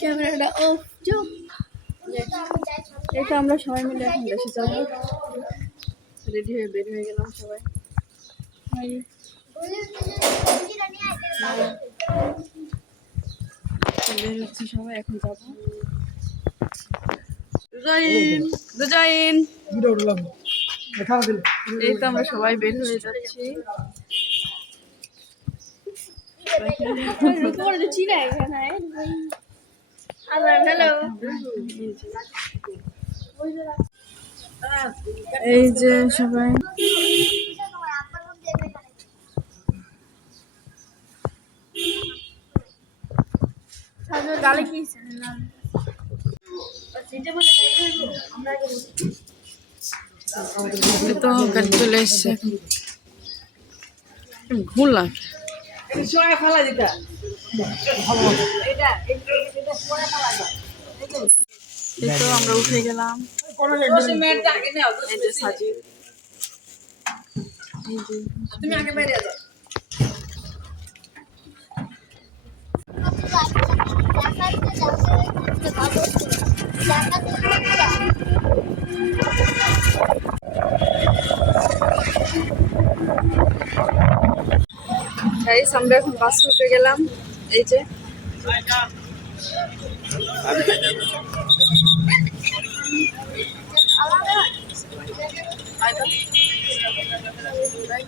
ক্যামেরাটা অফ চুপ। এটা আমরা সবাই মিলে এখন দেশে যাবো। রেডি হয়ে বের হয়ে গেলাম সবাই। বের হচ্ছে সবাই, এখন যাবো। এই তো আমরা সবাই বের হয়ে যাচ্ছি। এই যে সবাই তো গাড়ি চলে এসছে। ভুল লাগে এই তো আমরা উঠে গেলাম। এই যে সাজিদ, তুমি আগে বাইরে যাও। গাইস আমরা এখন বাসে উঠে গেলাম। এই যে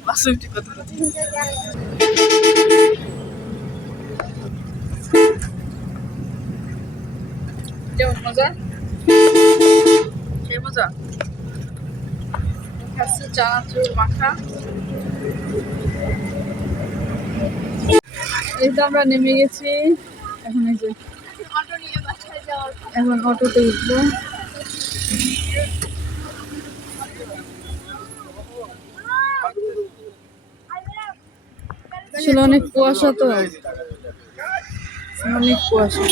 বাসে উঠে কথা কেমন মজা, সেই মজা খাচ্ছি চানাচুর মাখা। এই তো আমরা নেমে গেছি এখন। এই যে এখন অটোতে উঠবো। আসলে অনেক কুয়াশা, তো অনেক কুয়াশা।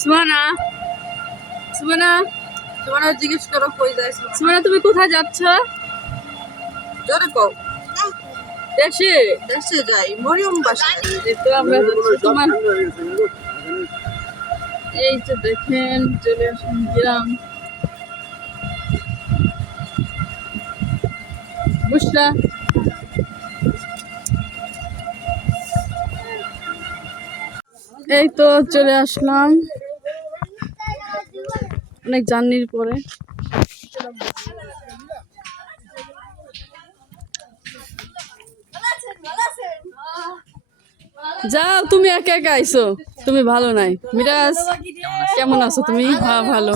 সুমানা, সুমানা, সুমানা জিজ্ঞেস করো কই যায়। সুমানা তুমি কোথায় যাচ্ছ? জোরে কও। দেশে, দেশে যাই মরিয়ম বাসায়। এই তো আমরা যাচ্ছি তোমার। এই যে দেখেন চলে আসুন গ্রাম বুঝলা। এই তো চলে আসলাম অনেক জার্নির পরে। যাও, তুমি একা একা আইছো, তুমি ভালো নাই। মিরাজ কেমন আছো তুমি? হ্যাঁ ভালো।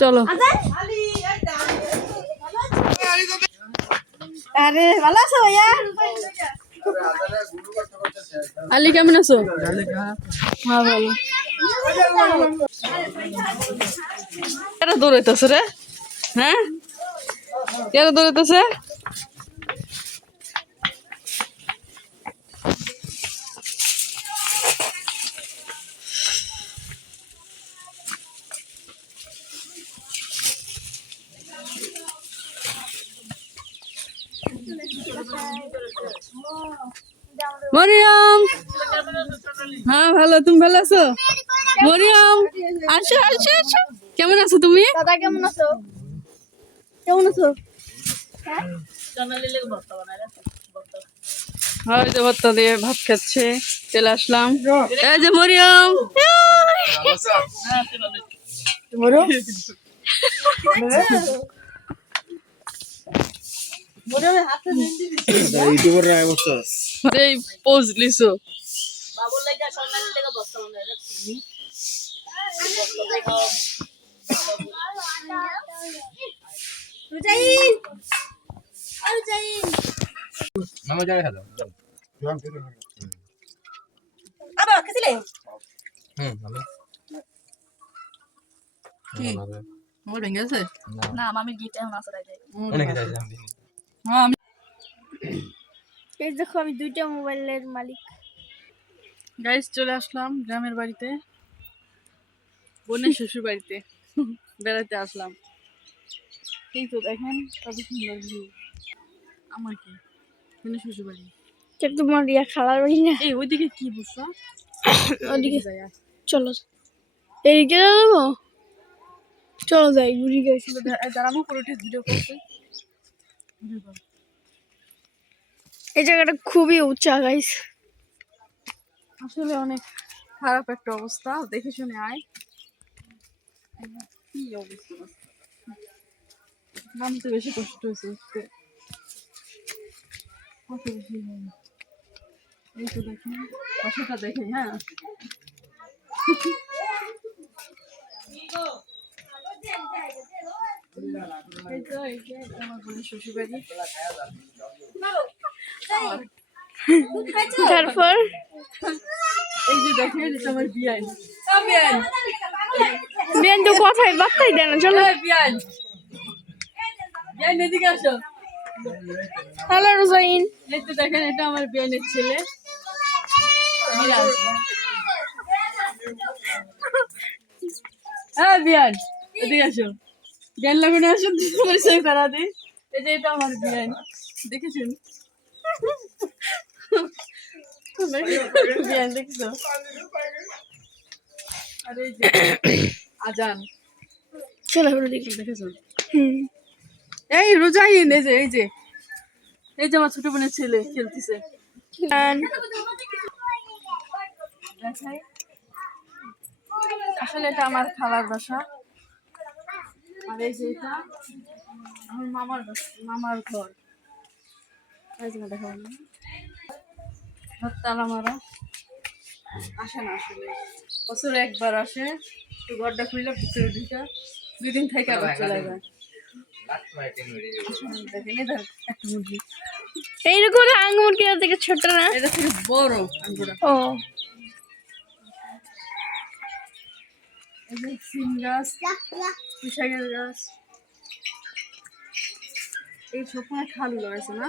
চলো। আরে ভালো আছো ভাইয়া? আলি কেমন আছো? হ্যাঁ ভালো। কেন দৌড়াইতেছে রে? হ্যাঁ কেন দৌড়াইতেছে? মরিয়ম, হ্যাঁ ভালো। তুমি ভালো আছো? মরিয়ম আসো আসো আসো। কেমন আছো তুমি? দাদা কেমন আছো? কেমন আছো? হ্যাঁ যে ভর্তা দিয়ে ভাত খাচ্ছে। চলে আসলাম। এই যে মরিয়ম, এই পোজ লিসো। মোর ভেঙে গেছে না, মামির গিট এখন আছে। হ্যাঁ আমি এই দেখো আমি 2টা মোবাইলের মালিক। গাইস চলে আসলাম গ্রামের বাড়িতে, বোনের শ্বশুর বাড়িতে বেড়াতে আসলাম। এই তো দেখেন কত সুন্দর ভিউ। আমার কি বোনের শ্বশুর বাড়ি, এটা তোমার খালার বাড়ি না? এই ওইদিকে কি বুঝছো? ওদিকে যাই আয়। চলো, এদিকে যাবো, চলো যাই ঘুরি গেছি। দাঁড়াবো পুরোটি ভিডিও করতে। এই জায়গাটা খুবই উঁচা গাইস। আসলে অনেক খারাপ একটা অবস্থা, দেখে শুনে আয়। কি অবস্থা, নামতে বেশি কষ্ট হয়েছে উঠতে, কত বেশি হয়। এই তো দেখেন বাসাটা দেখে, হ্যাঁ এই যে আমার বোনের শ্বশুর বাড়ি। তারপর এই যে দেখেন এটা আমার বিয়ান। বেন তো কথাই বার্তাই দেয় না। চলো বিয়ান, বিয়ান এদিকে আসো। হ্যালো রোজাইন। এই তো দেখেন এটা আমার বিয়ানের ছেলে মিরাজ। হ্যাঁ বিয়ান এদিকে আসো, বিয়ান লাগানো আসো, পরিচয় করা দিই। এই যে এটা আমার বিয়ান, দেখেছেন বিয়ান দেখছো? আর এই যে আজান, চলো দেখি। দেখেছো? এই রোজাইন, এই যে এই যে এই যে আমার ছোট বোনের ছেলে খেলতেছে। দেখাই, আসলে এটা আমার খালার বাসা। আর এই যে এটা আমার মামার বাসা, মামার ঘর। দেখাবো না, তালা মারা। আসে না আসলে, বছরে একবার আসে, একটু ঘরটা খুলে ভিতরে ঢুকে 2 দিন থেকে আবার চলে যায়। দেখেন এই দেখ একটা মুরগি, এইরকম আঙ্গুর কি থেকে ছোট না? এটা থেকে বড় আঙ্গুরা। ও এই যে সিম গাছ, পুঁইশাকের গাছ, এই সবসময় খালু লাগাইছে না।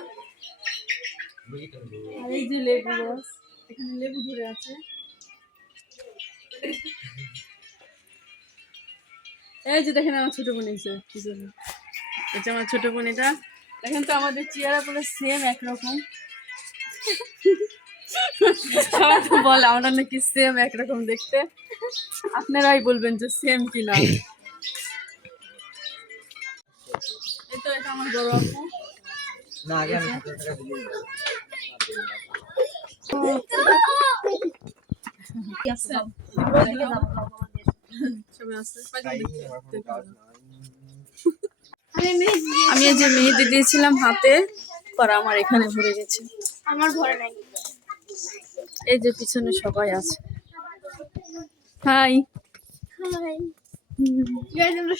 আর এই যে লেবু গাছ, এখানে লেবু ধরে আছে। এই যে দেখেন আমার ছোট বোন এসে কি জন্য, এটা আমার ছোট বোন। এটা দেখেন তো আমাদের চেহারা পুরো সেম একরকম। সবাই তো বলে আমরা নাকি সেম একরকম দেখতে, আপনারাই বলবেন যে সেম কিনা। এই তো এটা আমার বড় আপু। না আগে আমি আমি যে মেহেদি দিয়েছিলাম হাতে, পরে আমার এখানে ভরে গেছে। আমার ঘরে নাই। এই যে পিছনে সবাই আছে। হাই হাই গাইস, আমরা